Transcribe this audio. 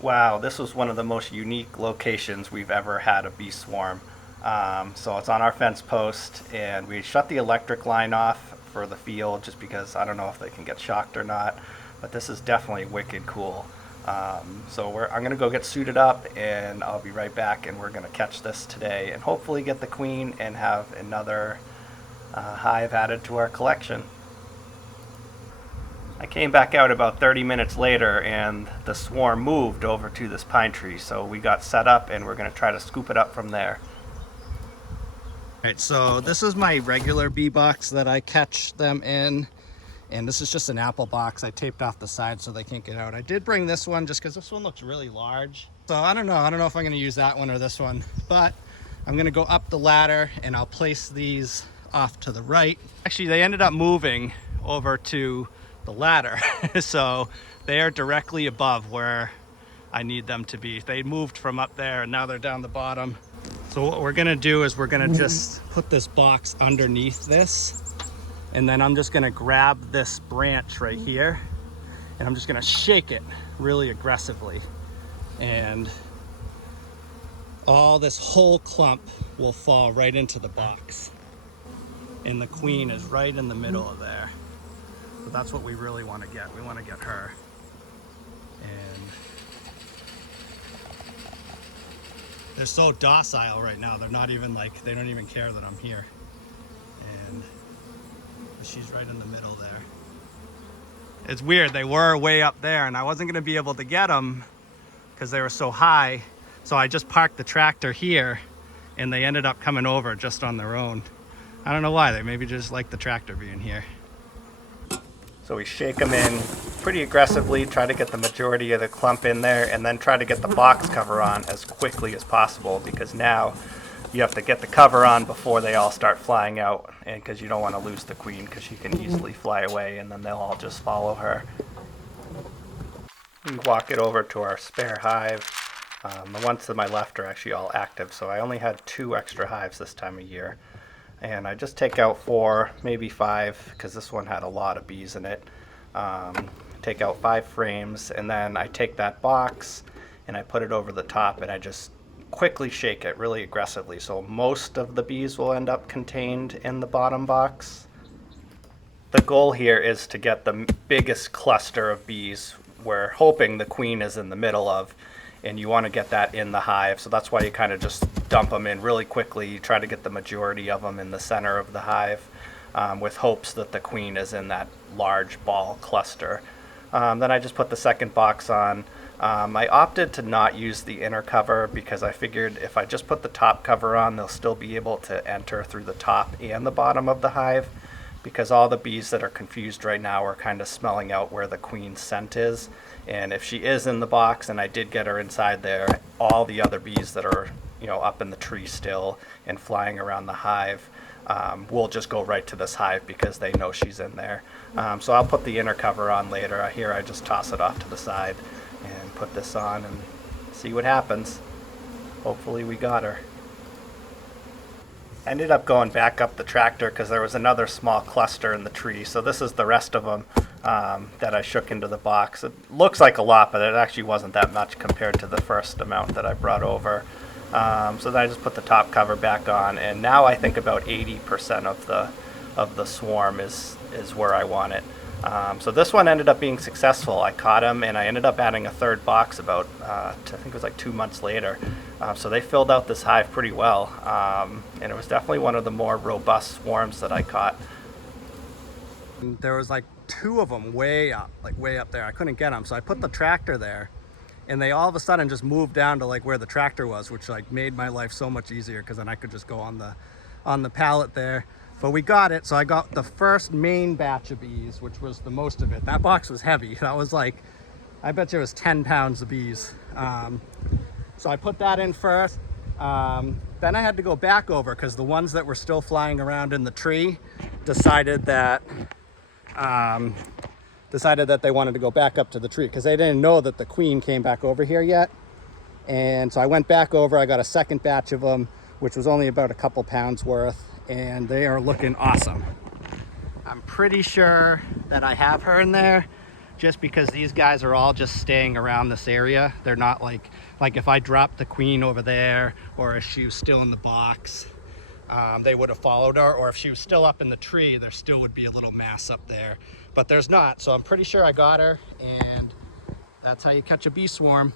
Wow, this was one of the most unique locations we've ever had a bee swarm. So it's on our fence post, and we shut the electric line off for the field just because I don't know if they can get shocked or not. But this is definitely wicked cool. I'm going to go get suited up, and I'll be right back, and we're going to catch this today and hopefully get the queen and have another hive added to our collection. I came back out about 30 minutes later and the swarm moved over to this pine tree. So we got set up and we're going to try to scoop it up from there. All right, so this is my regular bee box that I catch them in. And this is just an apple box. I taped off the side so they can't get out. I did bring this one just because this one looks really large. So I don't know if I'm going to use that one or this one. But I'm going to go up the ladder and I'll place these off to the right. Actually, they ended up moving over to the ladder. So they are directly above where I need them to be. They moved from up there and now they're down the bottom. So what we're gonna do is we're gonna just put this box underneath this, and then I'm just gonna grab this branch right here and I'm just gonna shake it really aggressively, and all this whole clump will fall right into the box, and the queen is right in the middle of there. So that's what we really want to get. We want to get her. And they're so docile right now. They're not even like, they don't even care that I'm here. And she's right in the middle there. It's weird. They were way up there and I wasn't going to be able to get them because they were so high. So I just parked the tractor here and they ended up coming over just on their own. I don't know why. They maybe just like the tractor being here. So we shake them in pretty aggressively, try to get the majority of the clump in there, and then try to get the box cover on as quickly as possible, because now you have to get the cover on before they all start flying out, and because you don't want to lose the queen because she can easily fly away and then they'll all just follow her. We walk it over to our spare hive. The ones to my left are actually all active, so I only had 2 extra hives this time of year. And I just take out 4, maybe 5, because this one had a lot of bees in it. Take out 5 frames, and then I take that box and I put it over the top and I just quickly shake it really aggressively. So most of the bees will end up contained in the bottom box. The goal here is to get the biggest cluster of bees. We're hoping the queen is in the middle of, and you want to get that in the hive. So that's why you kind of just dump them in really quickly. You try to get the majority of them in the center of the hive, with hopes that the queen is in that large ball cluster. Then I just put the second box on. I opted to not use the inner cover because I figured if I just put the top cover on, they'll still be able to enter through the top and the bottom of the hive, because all the bees that are confused right now are kind of smelling out where the queen's scent is. And if she is in the box, and I did get her inside there, all the other bees that are, up in the tree still and flying around the hive will just go right to this hive because they know she's in there. So I'll put the inner cover on later. Here I just toss it off to the side and put this on and see what happens. Hopefully we got her. I ended up going back up the tractor because there was another small cluster in the tree. So this is the rest of them that I shook into the box. It looks like a lot, but it actually wasn't that much compared to the first amount that I brought over. So then I just put the top cover back on, and now I think about 80% of the swarm is where I want it. So this one ended up being successful. I caught him, and I ended up adding a third box about, I think it was like 2 months later. So they filled out this hive pretty well, and it was definitely one of the more robust swarms that I caught. There was like 2 of them way up there. I couldn't get them, so I put the tractor there, and they all of a sudden just moved down to like where the tractor was, which like made my life so much easier because then I could just go on the pallet there. But we got it, so I got the first main batch of bees, which was the most of it. That box was heavy. That was like, I bet you it was 10 pounds of bees. So I put that in first. Then I had to go back over because the ones that were still flying around in the tree decided that they wanted to go back up to the tree because they didn't know that the queen came back over here yet. And so I went back over. I got a second batch of them, which was only about a couple pounds worth, and they are looking awesome. I'm pretty sure that I have her in there. just because these guys are all just staying around this area. They're not like if I dropped the queen over there, or if she was still in the box, they would have followed her, or if she was still up in the tree, there still would be a little mass up there, but there's not. So I'm pretty sure I got her, and that's how you catch a bee swarm.